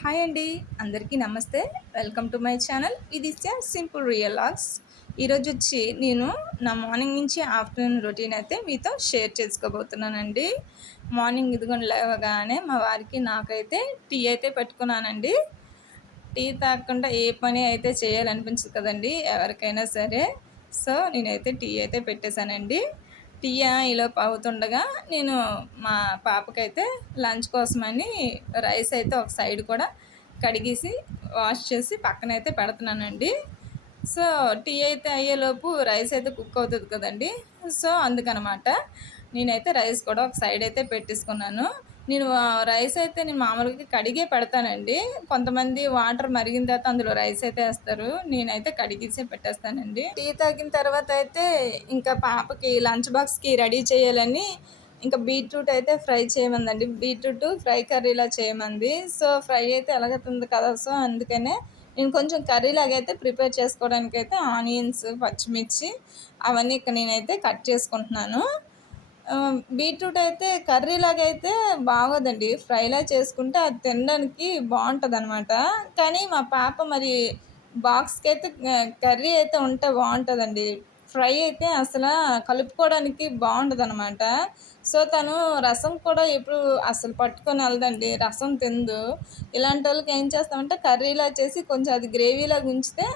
Hi అండి, అందరికీ నమస్తే. Welcome to my channel. ఇది సింపుల్ రియల్ లాగ్స్. ఈరోజు వచ్చి నేను నా మార్నింగ్ నుంచి ఆఫ్టర్నూన్ రొటీన్ అయితే మీతో షేర్ చేసుకోబోతున్నానండి. మార్నింగ్ ఇదిగోని లేవగానే మా వారికి నాకైతే టీ అయితే పెట్టుకున్నానండి. టీ తాగకుండా ఏ పని అయితే చేయాలనిపించదు కదండి ఎవరికైనా సరే. సో నేనైతే టీ అయితే పెట్టేశానండి. టీ ఈలోపు అవుతుండగా నేను మా పాపకైతే లంచ్ కోసమని రైస్ అయితే ఒక సైడ్ కూడా కడిగేసి వాష్ చేసి పక్కనైతే పెడుతున్నానండి. సో టీ అయితే అయ్యేలోపు రైస్ అయితే కుక్ అవుతుంది కదండి. సో అందుకనమాట నేనైతే రైస్ కూడా ఒక సైడ్ అయితే పెట్టేసుకున్నాను. నేను రైస్ అయితే నేను మామూలుగా కడిగే పెడతానండి. కొంతమంది వాటర్ మరిగిన తర్వాత అందులో రైస్ అయితే వేస్తారు. నేనైతే కడిగేసే పెట్టేస్తానండి. టీ తాగిన తర్వాత అయితే ఇంకా పాపకి లంచ్ బాక్స్కి రెడీ చేయాలని ఇంకా బీట్రూట్ అయితే ఫ్రై చేయమందండి. బీట్రూట్ ఫ్రై కర్రీలా చేయమంది. సో ఫ్రై అయితే ఎలాగవుతుంది కదా, సో అందుకనే నేను కొంచెం కర్రీ లాగైతే ప్రిపేర్ చేసుకోవడానికి అయితే ఆనియన్స్, పచ్చిమిర్చి అవన్నీ ఇక్కడ నేనైతే కట్ చేసుకుంటున్నాను. బీట్రూట్ అయితే కర్రీలాగా అయితే బాగోదండి. ఫ్రైలా చేసుకుంటే అది తినడానికి బాగుంటుంది అనమాట. కానీ మా పాప మరి బాక్స్కి అయితే కర్రీ అయితే ఉంటే బాగుంటుందండి. ఫ్రై అయితే అసలు కలుపుకోవడానికి బాగుంటుంది అనమాట. సో తను రసం కూడా ఎప్పుడు అసలు పట్టుకొని వెళ్దండి, రసం తిందు. ఇలాంటి వాళ్ళకి ఏం చేస్తామంటే కర్రీలా చేసి కొంచెం అది గ్రేవీలాగా ఉంచితే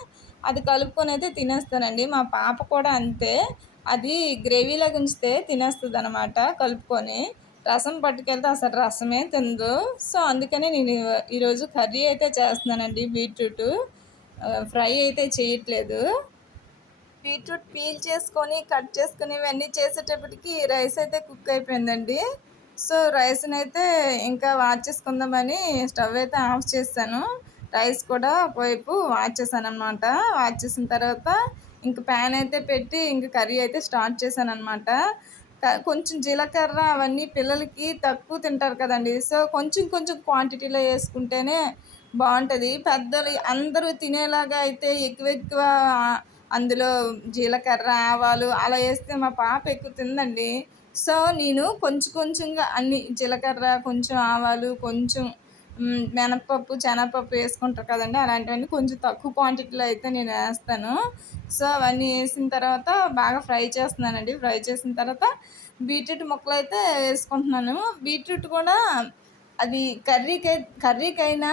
అది కలుపుకొని అయితే తినేస్తానండి. మా పాప కూడా అంతే, అది గ్రేవీలాగా ఉంచితే తినేస్తుంది అనమాట కలుపుకొని. రసం పట్టుకెళ్తే అసలు రసమే తిందు. సో అందుకనే నేను ఈరోజు కర్రీ అయితే చేస్తున్నానండి. బీట్రూట్ ఫ్రై అయితే చేయట్లేదు. బీట్రూట్ పీల్ చేసుకొని కట్ చేసుకుని ఇవన్నీ చేసేటప్పటికి రైస్ అయితే కుక్ అయిపోయిందండి. సో రైస్ని అయితే ఇంకా వాచ్ చేసుకుందామని స్టవ్ అయితే ఆఫ్ చేశాను. రైస్ కూడా ఒకవైపు వాచ్ చేశాను అనమాట. వాచ్ చేసిన తర్వాత ఇంక ప్యాన్ అయితే పెట్టి ఇంక కర్రీ అయితే స్టార్ట్ చేశాను అనమాట. కొంచెం జీలకర్ర అవన్నీ పిల్లలకి తక్కువ తింటారు కదండి. సో కొంచెం కొంచెం క్వాంటిటీలో వేసుకుంటేనే బాగుంటుంది. పెద్దలు అందరూ తినేలాగా అయితే ఎక్కువ ఎక్కువ అందులో జీలకర్ర, ఆవాలు అలా వేస్తే మా పాప ఎక్కువ తిందండి. సో నేను కొంచెం కొంచెంగా అన్ని జీలకర్ర, కొంచెం ఆవాలు, కొంచెం మినపప్పు, శనగపప్పు వేసుకుంటారు కదండి, అలాంటివన్నీ కొంచెం తక్కువ క్వాంటిటీలో అయితే నేను వేస్తాను. సో అవన్నీ వేసిన తర్వాత బాగా ఫ్రై చేస్తున్నానండి. ఫ్రై చేసిన తర్వాత బీట్రూట్ ముక్కలు అయితే వేసుకుంటున్నాను. బీట్రూట్ కూడా అది కర్రీకైనా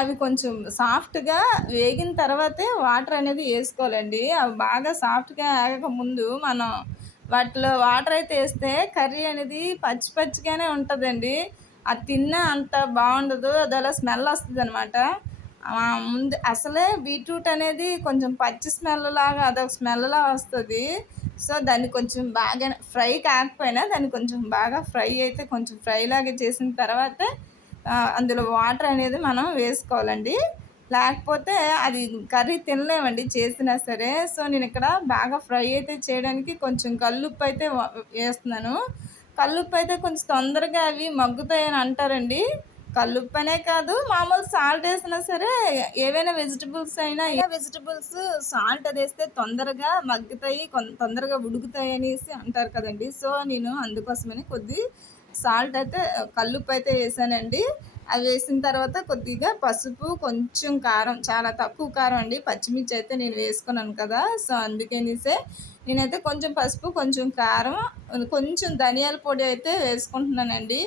అవి కొంచెం సాఫ్ట్గా వేగిన తర్వాతే వాటర్ అనేది వేసుకోవాలండి. అవి బాగా సాఫ్ట్గా ఆగక ముందు మనం వాటిలో వాటర్ అయితే వేస్తే కర్రీ అనేది పచ్చి పచ్చిగానే ఉంటుందండి. అది తిన్నా అంత బాగుండదు, అది అలా స్మెల్ వస్తుంది అనమాట. ముందు అసలే బీట్రూట్ అనేది కొంచెం పచ్చి స్మెల్ లాగా అదొక స్మెల్లా వస్తుంది. సో దాన్ని కొంచెం బాగా ఫ్రై కాకపోయినా దాన్ని కొంచెం బాగా ఫ్రై అయితే కొంచెం ఫ్రై లాగా చేసిన తర్వాతే అందులో వాటర్ అనేది మనం వేసుకోవాలండి. లేకపోతే అది కర్రీ తినలేమండి చేసినా సరే. సో నేను ఇక్కడ బాగా ఫ్రై అయితే చేయడానికి కొంచెం కల్లుప్పు అయితే వేస్తున్నాను. కల్లుప్పు అయితే కొంచెం తొందరగా అవి మగ్గుతాయని అంటారండి. కల్లుప్పు అనే కాదు, మామూలు సాల్ట్ వేసినా సరే, ఏవైనా వెజిటబుల్స్ అయినా వెజిటబుల్స్ సాల్ట్ అది వేస్తే తొందరగా మగ్గుతాయి, తొందరగా ఉడుకుతాయి అనేసి అంటారు కదండి. సో నేను అందుకోసమని కొద్ది సాల్ట్ అయితే కల్లుప్పు అయితే వేసానండి. అవి వేసిన తర్వాత కొద్దిగా పసుపు, కొంచెం కారం, చాలా తక్కువ కారం అండి. పచ్చిమిర్చి అయితే నేను వేసుకున్నాను కదా, సో అందుకనేసే నేనైతే కొంచెం పసుపు, కొంచెం కారం, కొంచెం ధనియాల పొడి అయితే వేసుకుంటున్నానండి.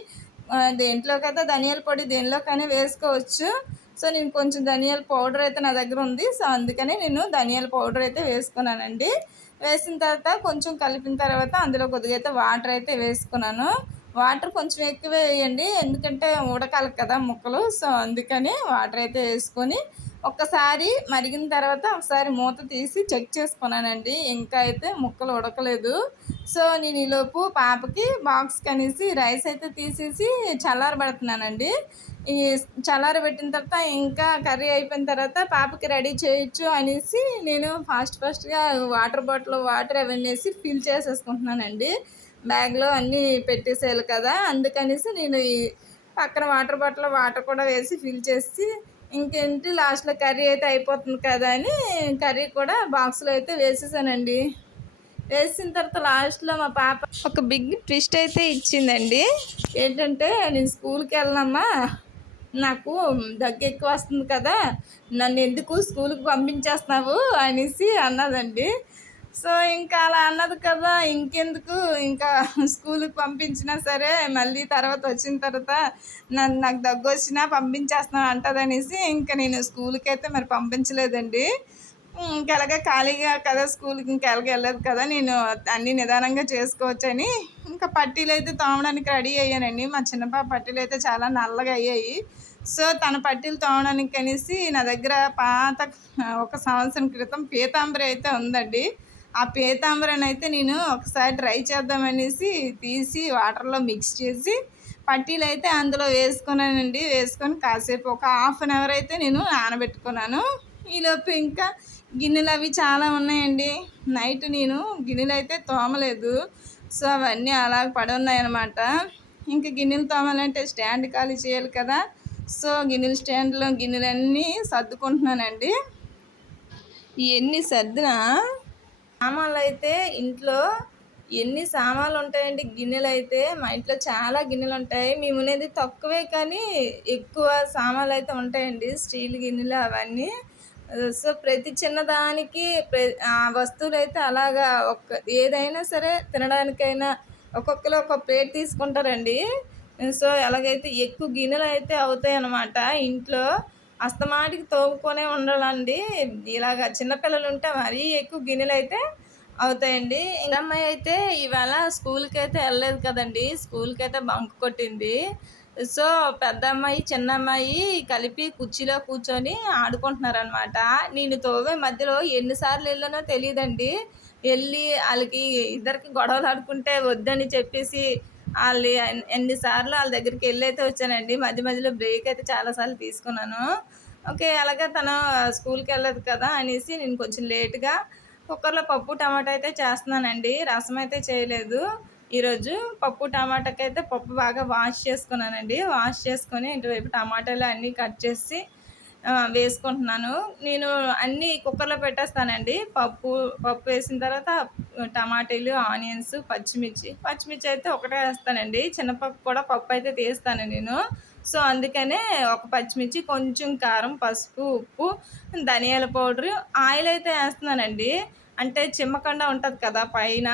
దేంట్లోకైతే ధనియాల పొడి దేనిలోకైనా వేసుకోవచ్చు. సో నేను కొంచెం ధనియాల పౌడర్ అయితే నా దగ్గర ఉంది. సో అందుకని నేను ధనియాల పౌడర్ అయితే వేసుకున్నానండి. వేసిన తర్వాత కొంచెం కలిపిన తర్వాత అందులో కొద్దిగా అయితే వాటర్ అయితే వేసుకున్నాను. వాటర్ కొంచెం ఎక్కువ వేయండి, ఎందుకంటే ఉడకాలి కదా ముక్కలు. సో అందుకని వాటర్ అయితే వేసుకొని ఒక్కసారి మరిగిన తర్వాత ఒకసారి మూత తీసి చెక్ చేసుకున్నానండి. ఇంకా అయితే ముక్కలు ఉడకలేదు. సో నేను ఈలోపు పాపకి బాక్స్కి అనేసి రైస్ అయితే తీసేసి చల్లారబెడుతున్నానండి. ఈ చల్లారబెట్టిన తర్వాత ఇంకా కర్రీ అయిపోయిన తర్వాత పాపకి రెడీ చేయొచ్చు అనేసి నేను ఫాస్ట్గా వాటర్ బాటిల్ వాటర్ అవన్నీ వేసి ఫిల్ చేసేసుకుంటున్నానండి. బ్యాగ్లో అన్నీ పెట్టేసేయాలి కదా, అందుకనేసి నేను ఈ పక్కన వాటర్ బాటిల్లో వాటర్ కూడా వేసి ఫిల్ చేసి ఇంకేంటి లాస్ట్లో కర్రీ అయితే అయిపోతుంది కదా అని కర్రీ కూడా బాక్స్లో అయితే వేసేసానండి. వేసిన తర్వాత లాస్ట్లో మా పాప ఒక బిగ్ ట్విస్ట్ అయితే ఇచ్చిందండి. ఏంటంటే నేను స్కూల్కి వెళ్ళనమ్మా, నాకు దగ్గెక్కువ వస్తుంది కదా! నన్నెందుకు స్కూలుకి పంపించేస్తున్నావు అనేసి అన్నదండి. సో, ఇంకా అలా అన్నది కదా! ఇంకెందుకు ఇంకా స్కూలుకి పంపించినా సరే మళ్ళీ తర్వాత వచ్చిన తర్వాత నాకు దగ్గొచ్చినా పంపించేస్తున్నావు అంటదనేసి ఇంక నేను స్కూలుకైతే మరి పంపించలేదండి. ఇంకెలాగ ఖాళీగా కదా స్కూలుకి ఇంకెలాగ వెళ్ళలేదు కదా! నేను అన్నీ నిదానంగా చేసుకోవచ్చని ఇంకా పట్టీలైతే తోమడానికి రెడీ అయ్యానండి. మా చిన్న పాప పట్టీలైతే చాలా నల్లగా అయ్యాయి. సో, తన పట్టీలు తోమడానికనేసి నా దగ్గర పాత ఒక సంవత్సరం క్రితం పీతాంబరి అయితే ఉందండి. ఆ పీతాంబరినైతే నేను ఒకసారి ట్రై చేద్దామనేసి తీసి వాటర్‌లో మిక్స్ చేసి పట్టీలైతే అందులో వేసుకున్నానండి. వేసుకొని కాసేపు ఒక హాఫ్ అన్ అవర్ అయితే నేను నానబెట్టుకున్నాను. ఈలోపు ఇంకా గిన్నెలవి చాలా ఉన్నాయండి. నైట్ నేను గిన్నెలైతే తోమలేదు. సో, అవన్నీ అలాగ పడున్నాయనమాట. ఇంక గిన్నెలు తోమాలంటే స్టాండ్ ఖాళీ చేయాలి కదా! సో, గిన్నెల స్టాండ్‌లో గిన్నెలన్నీ సర్దుకుంటున్నానండి. ఎన్ని సర్దినా సామాన్లయితే ఇంట్లో ఎన్ని సామాన్లుంటాయండి గిన్నెలైతే. మా ఇంట్లో చాలా గిన్నెలుంటాయి. మేమునేది తక్కువే కానీ ఎక్కువ సామాన్లయితే ఉంటాయండి. స్టీల్ గిన్నెలు అవన్నీ. సో, ప్రతి చిన్నదానికి వస్తువులైతే అలాగా ఏదైనా సరే తినడానికైనా ఒక్కొక్కళ్ళు ఒక్కొక్క ప్లేట్ తీసుకుంటారండి. సో, ఎలాగైతే ఎక్కువ గిన్నెలయితే అవుతాయనమాట ఇంట్లో. అస్తమాటికి తోముకొనే ఉండాలండి. ఇలాగ చిన్న పిల్లలుంటే మరీ ఎక్కువ గిన్నెలయితే అవుతాయండి. ఇంకమ్మాయి అయితే ఇవాళ స్కూల్‌కైతే ఎళ్ళలేదు కదండీ! స్కూల్‌కైతే బంక్ కొట్టింది. సో, పెద్దమ్మాయి, చిన్నమ్మాయి కలిపి కుర్చీలో కూర్చొని ఆడుకుంటున్నారనమాట. నేను తోమే మధ్యలో ఎన్ని సార్లు ఎళ్ళానో తెలీదండి. ఎళ్ళి ఆళ్ళకి ఇద్దరికి గొడవలాడుకుంటే వద్దని చెప్పేసి ఎన్ని సార్లు ఆళ్ళ దగ్గరికెళ్ళైతే వచ్చానండి. మధ్య మధ్యలో బ్రేక్ అయితే చాలా సార్లు తీసుకున్నాను. ఓకే. అలాగే తను స్కూల్‌కెళ్ళదు కదా! అనేసి నేను కొంచెం లేట్‌గా కుక్కర్‌లో పప్పు, టమాటా అయితే చేస్తున్నానండి. రసం అయితే చేయలేదు ఈరోజు. పప్పు, టమాటాకైతే పప్పు బాగా వాష్ చేసుకున్నానండి. వాష్ చేసుకొని ఇటువైపు టమాటాలు అన్నీ కట్ చేసి వేసుకుంటున్నాను. నేను అన్నీ కుక్కర్‌లో పెట్టేస్తానండి. పప్పు వేసిన తర్వాత టమాటీలు, ఆనియన్స్, పచ్చిమిర్చి అయితే ఒకటే ఏస్తానండి. చిన్నపప్పు కూడా పప్పయితే తీస్తాను నేను. సో, అందుకనే ఒక పచ్చిమిర్చి, కొంచెం కారం, పసుపు, ఉప్పు, ధనియాల పౌడరు, ఆయిలయితే ఏస్తున్నానండి. అంటే చిమ్మకుండా ఉంటది కదా పైన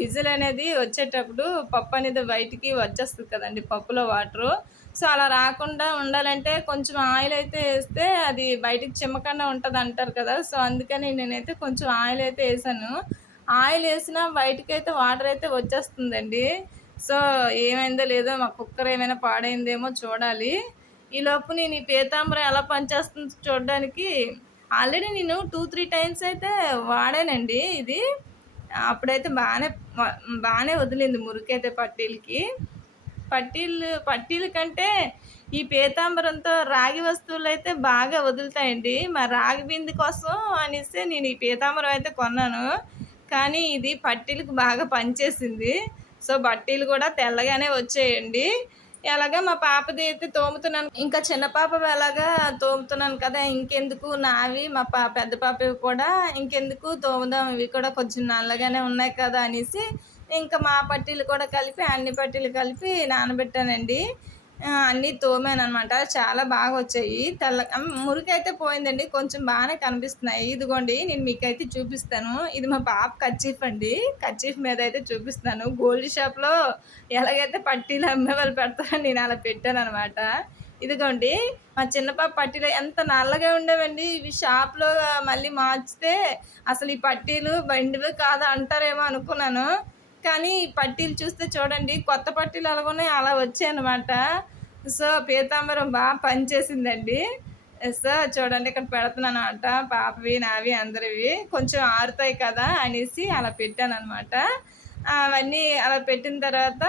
విజిల్ అనేది వచ్చేటప్పుడు పప్పనేది బయటికి వచ్చేస్తది కదండీ పప్పులో వాటరు. సో, అలా రాకుండా ఉండాలంటే కొంచెం ఆయిలయితే ఏస్తే అది బయటికి చిమ్మకుండా ఉంటదంటారు కదా! సో, అందుకని నేనైతే కొంచెం ఆయిలయితే ఏశాను. ఆయిలేసినా బయటికైతే వాటరయితే వచ్చేస్తుందండి. సో, ఏమైందో లేదో మా కుక్కర్ ఏమైనా పాడైందేమో చూడాలి. ఈలోపు నేను ఈ పీతాంబరం ఎలా పనిచేస్తుందో చూడడానికి ఆల్రెడీ నేను 2, 3 టైమ్స్ అయితే వాడానండి ఇది. అప్పుడైతే బానే వదిలింది మురికైతే పట్టీలకి. పట్టీల కంటే ఈ పీతాంబరంతో రాగి వస్తువులైతే బాగా వదులుతాయండి. మరి రాగి బిందె కోసం అనేసి నేను ఈ పీతాంబరం అయితే కొన్నాను. కానీ ఇది పట్టీలకి బాగా పనిచేసింది. సో, పట్టీలు కూడా తెల్లగానే వచ్చాయండి. ఎలాగా మా పాపది అయితే తోముతున్నాను. ఇంకా చిన్న పాపవి ఎలాగా తోముతున్నాను కదా! ఇంకెందుకు నావి పెద్ద పాపవి కూడా ఇంకెందుకు తోముదాం, ఇవి కూడా కొంచెం నల్లగానే ఉన్నాయి కదా అనేసి ఇంకా మా పట్టీలు కూడా కలిపి అన్ని పట్టీలు కలిపి నానబెట్టానండి. అన్నీ తోమాననమాట. చాలా బాగా వచ్చాయి. మురికైతే పోయిందండి. కొంచెం బాగానే కనిపిస్తున్నాయి. ఇదిగోండి నేను మీకైతే చూపిస్తాను. ఇది మా పాప కర్చీఫ్ అండి. కర్చీఫ్ మీద అయితే చూపిస్తున్నాను. గోల్డ్ షాప్‌లో ఎలాగైతే పట్టీలు అమ్మేవాళ్ళు పెడతారో నేను అలా పెట్టాననమాట. ఇదిగోండి మా చిన్న పాప పట్టీలు ఎంత నల్లగా ఉండేవండి. ఇవి షాప్‌లో మళ్ళీ మార్చితే అసలు ఈ పట్టీలు బెండివి కాదా అంటారేమో అనుకున్నాను. కానీ ఈ పట్టీలు చూస్తే చూడండి కొత్త పట్టీలు ఎలాగున్నాయో అలా వచ్చాయనమాట. సో, పీతాంబరం పనిచేసిందండి. సో, చూడండి ఇక్కడ పెడుతున్నాననమాట. పాపవి, నావి అందరివి. కొంచెం ఆరుతాయి కదా అనేసి అలా పెట్టాననమాట. అవన్నీ అలా పెట్టిన తర్వాత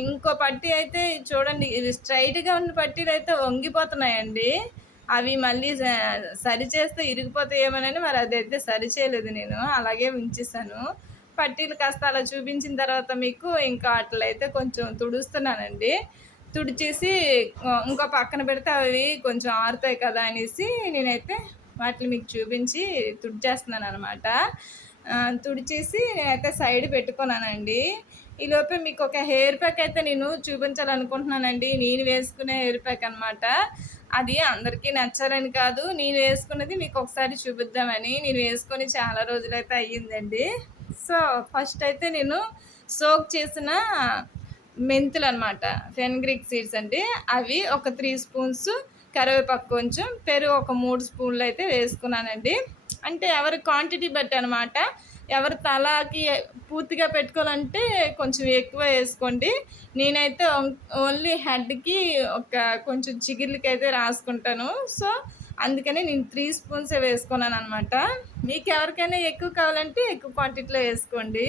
ఇంకో పట్టీ అయితే చూడండి ఇది స్ట్రెయిట్‌గా ఉన్న పట్టీలయితే వంగిపోతున్నాయండి. అవి మళ్ళీ సరిచేస్తే ఇరిగిపోతాయేమోనని మరి అదైతే సరి చేయలేదు నేను. అలాగే ఉంచేసాను. పట్టీలు కాస్త అలా చూపించిన తర్వాత మీకు ఇంకా అట్లయితే కొంచెం తుడుస్తున్నానండి. తుడిచేసి ఇంకో పక్కన పెడితే అవి కొంచెం ఆరుతాయి కదా అనేసి నేనైతే వాటిని మీకు చూపించి తుడిచేస్తున్నాననమాట. తుడిచేసి నేనైతే సైడ్ పెట్టుకున్నానండి. ఈలోపే మీకు ఒక హెయిర్ ప్యాక్ అయితే నేను చూపించాలనుకుంటున్నానండి. నేను వేసుకునే హెయిర్ ప్యాక్ అనమాట. అది అందరికీ నచ్చాలని కాదు, నేను వేసుకున్నది మీకు ఒకసారి చూపిద్దామని. నేను వేసుకొని చాలా రోజులైతే అయ్యిందండి. సో ఫస్ట్ అయితే నేను సోక్ చేసిన మెంతులనమాట, ఫెన్గ్రిక్ సీడ్స్ అండి. అవి ఒక 3 స్పూన్స్, కరివేపాకు కొంచెం, పెరుగు ఒక 3 స్పూన్లు అయితే వేసుకున్నానండి. అంటే ఎవరి క్వాంటిటీ బట్టి అనమాట. ఎవరి తలకి పూర్తిగా పెట్టుకోవాలంటే కొంచెం ఎక్కువ వేసుకోండి. నేనైతే ఓన్లీ హెడ్కి ఒక కొంచెం చిగిర్లకైతే రాసుకుంటాను. సో అందుకని నేను 3 స్పూన్సే వేసుకున్నాను అనమాట. మీకు ఎవరికైనా ఎక్కువ కావాలంటే ఎక్కువ క్వాంటిటీలో వేసుకోండి.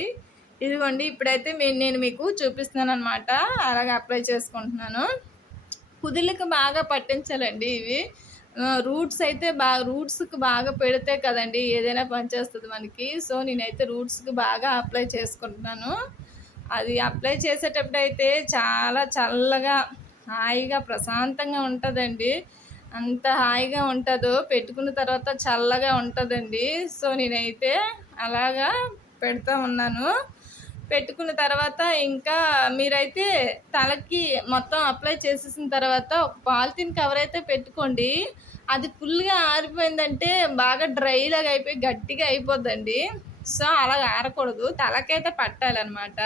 ఇదిగోండి, ఇప్పుడైతే నేను మీకు చూపిస్తున్నాను అనమాట. అలాగే అప్లై చేసుకుంటున్నాను. కుదుళ్ళకి బాగా పట్టించాలండి ఇవి. రూట్స్ అయితే రూట్స్కి బాగా పెడితే కదండి ఏదైనా పనిచేస్తుంది మనకి. సో నేనైతే రూట్స్కి బాగా అప్లై చేసుకుంటున్నాను. అది అప్లై చేసేటప్పుడు అయితే చాలా చల్లగా, హాయిగా, ప్రశాంతంగా ఉంటుందండి. అంత హాయిగా ఉంటుందో, పెట్టుకున్న తర్వాత చల్లగా ఉంటుందండి. సో నేనైతే అలాగా పెడతా ఉన్నాను. పెట్టుకున్న తర్వాత ఇంకా మీరైతే తలకి మొత్తం అప్లై చేసేసిన తర్వాత ఒక పాలిథిన్ కవర్ అయితే పెట్టుకోండి. అది ఫుల్గా ఆరిపోయిందంటే బాగా డ్రై లాగా అయిపోయి గట్టిగా అయిపోద్దండి. సో అలాగ ఆరకూడదు, తలకైతే పట్టాలన్నమాట.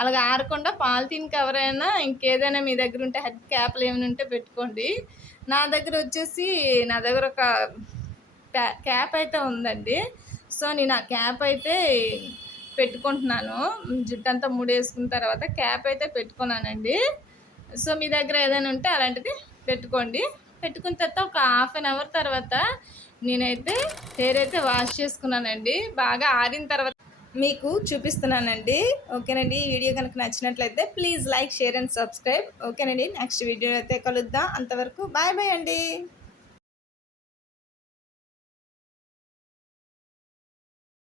అలాగ ఆరకుండా పాలిథిన్ కవర్ అయినా ఇంకేదైనా మీ దగ్గర ఉంటే హెడ్ క్యాప్లు ఏమైనా ఉంటే పెట్టుకోండి. నా దగ్గర ఒక క్యాప్ అయితే ఉందండి. సో నేను ఆ క్యాప్ అయితే పెట్టుకుంటున్నాను. జుట్టంతా ముడేసుకున్న తర్వాత క్యాప్ అయితే పెట్టుకున్నానండి. సో మీ దగ్గర ఏదైనా ఉంటే అలాంటిది పెట్టుకోండి. పెట్టుకున్న తర్వాత ఒక హాఫ్ అన్ అవర్ తర్వాత నేనైతే హెయిర్ అయితే వాష్ చేసుకున్నానండి. బాగా ఆరిన తర్వాత మీకు చూపిస్తున్నానండి. ఓకేనండి, ఈ వీడియో కనుక నచ్చినట్లయితే please like, share and subscribe. ఓకేనండి, నెక్స్ట్ వీడియో అయితే కలుద్దాం. అంతవరకు బాయ్ బాయ్ అండి.